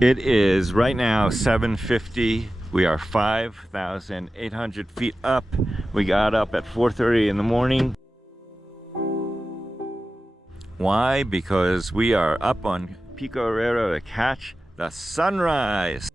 It is right now 7:50. We are 5,800 feet up. We got up at 4:30 in the morning. Why? Because we are up on Pico de Areiro to catch the sunrise.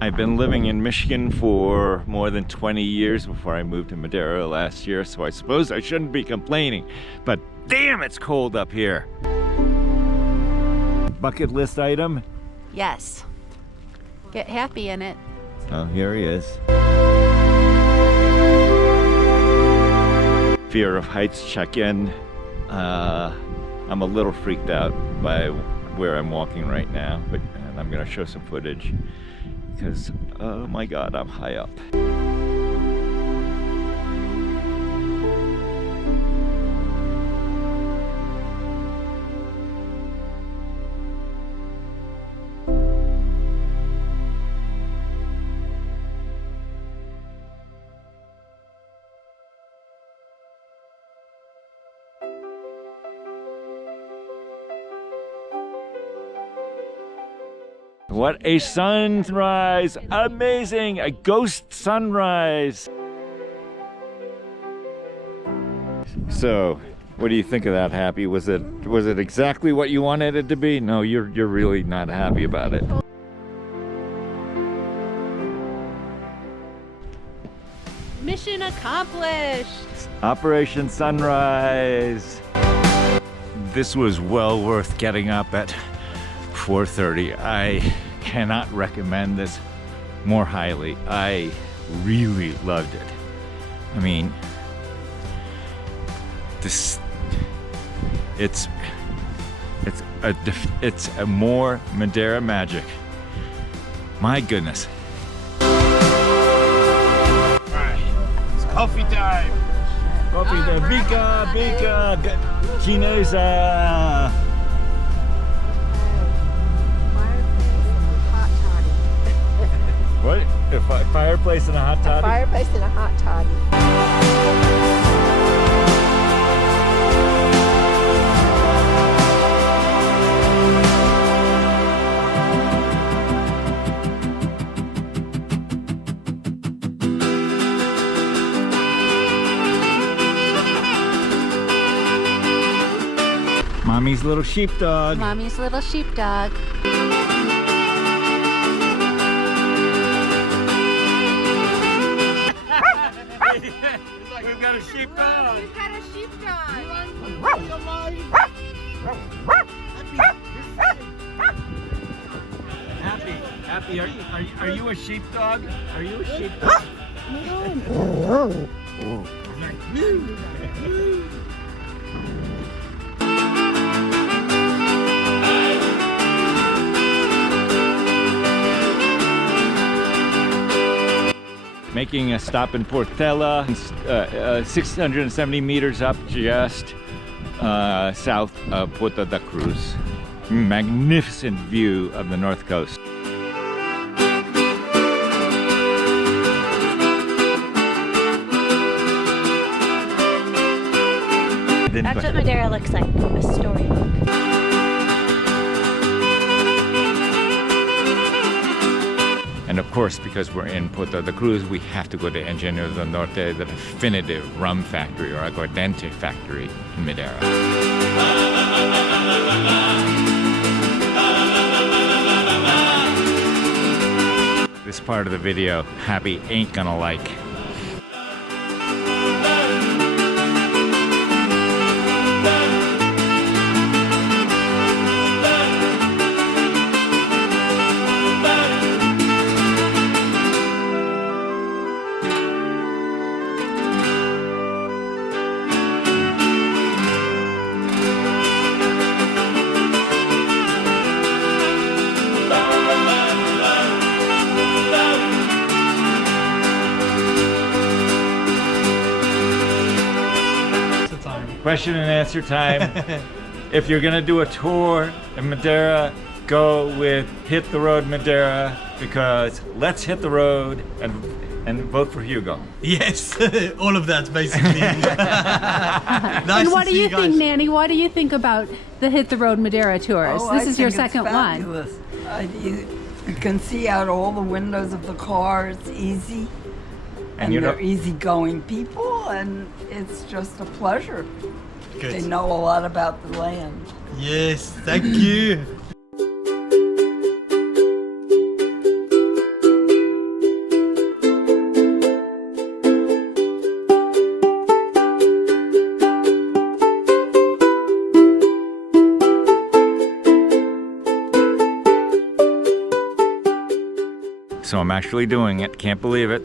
I've been living in Michigan for more than 20 years before I moved to Madeira last year, so I suppose I shouldn't be complaining, but damn, it's cold up here. Bucket list item? Yes. Get happy in it. Oh, here he is. Fear of heights check-in. I'm a little freaked out by where I'm walking right now, but I'm gonna show some footage because, oh my God, I'm high up. What a sunrise! Amazing! A ghost sunrise! So, what do you think of that, Happy? Was it exactly what you wanted it to be? No, you're really not happy about it. Mission accomplished! Operation Sunrise! This was well worth getting up at 4:30. I cannot recommend this more highly. I really loved it. I mean, it's a more Madeira magic. My goodness. Alright, it's coffee time. Coffee time. Bica, chinesa. What? A fireplace and a hot toddy? A fireplace and a hot toddy. Mommy's little sheepdog. Mommy's little sheepdog. We've got a sheepdog. We've got a sheepdog. Happy, are you a sheepdog? Are you a sheepdog? Making a stop in Portela, 670 meters up just south of Ponta de Cruz. Magnificent view of the north coast. That's what Madeira looks like, a storybook. And of course, because we're in Ponta de Cruz, we have to go to Engenho do Norte, the definitive rum factory or aguardente factory in Madeira. This part of the video, Happy ain't gonna like. Question and answer time. If you're gonna do a tour in Madeira, go with Hit the Road Madeira. because let's hit the road and vote for Hugo. Yes, all of that basically. Nice And what to do see you guys. think, Nanny? What do you think about the Hit the Road Madeira tours? Oh, This I is your think it's second one. fabulous. You can see out all the windows of the car. It's easy. And you know- they're easygoing people, and it's just a pleasure. Good. They know a lot about the land. Yes, thank you. So I'm actually doing it. Can't believe it.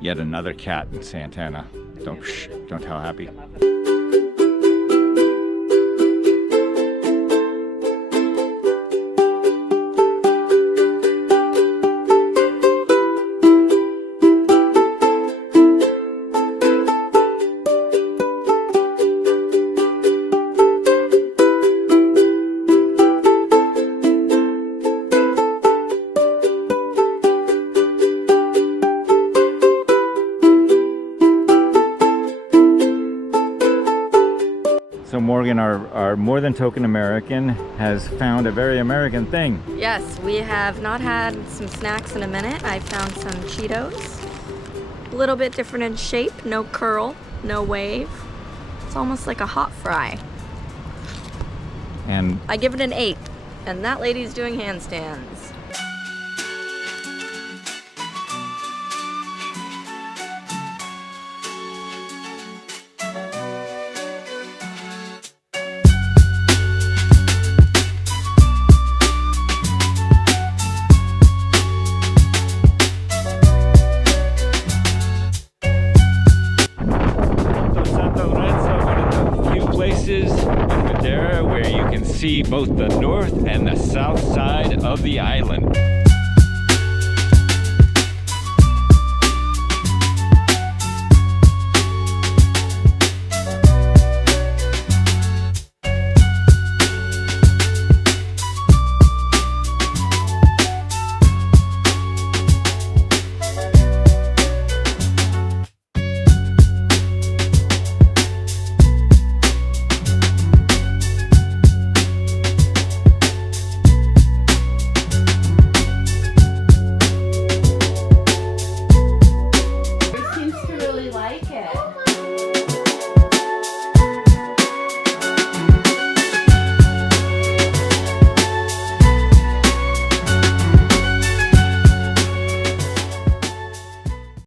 Yet another cat in Santana. Don't tell Happy. So Morgan, our more than token American, has found a very American thing. Yes, we have not had some snacks in a minute. I found some Cheetos. A little bit different in shape, no curl, no wave. It's almost like a hot fry. And I give it an 8, and that lady's doing handstands. Ponta de São Lourenço, one of the few places in Madeira where you can see both the north and the south side of the island.